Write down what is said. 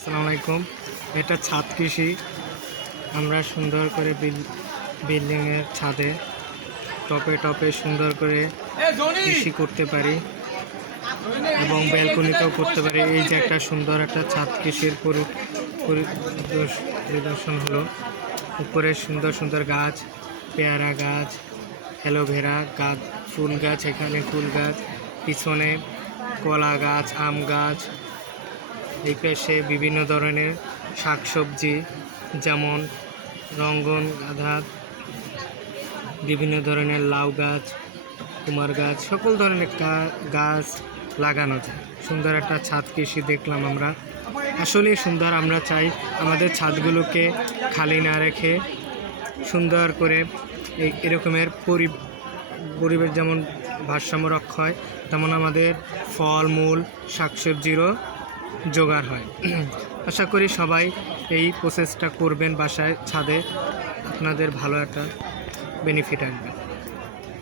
আসসালামু আলাইকুম। এটা ছাদ কৃষি। আমরা সুন্দর করে বিল্ডিংয়ের ছাদে টপে টপে সুন্দর করে কৃষি করতে পারি এবং ব্যালকনিতেও করতে পারি। এই যে একটা সুন্দর একটা ছাদ কৃষির পরিদর্শন হলো। উপরে সুন্দর সুন্দর গাছ, পেয়ারা গাছ, অ্যালোভেরা গাছ, ফুল গাছ, এখানে ফুল গাছ, পিছনে কলা গাছ, আম গাছ, এই পাশে বিভিন্ন ধরনের শাকসবজি যেমন রঙ্গন গাঁদা, বিভিন্ন ধরনের লাউ গাছ, কুমার গাছ, সকল ধরনের গাছ লাগানো যায়। সুন্দর একটা ছাদ কৃষি দেখলাম আমরা, আসলেই সুন্দর। আমরা চাই আমাদের ছাদগুলোকে খালি না রেখে সুন্দর করে এরকমের পরিবেশ যেমন ভারসাম্য রক্ষা হয়, তেমন আমাদের ফল মূল শাকসবজিরও জোগাড় হয়। আশা করি সবাই এই প্রসেসটা করবেন বাসায়, ছাদে, আপনাদের ভালো একটা বেনিফিট আসবে।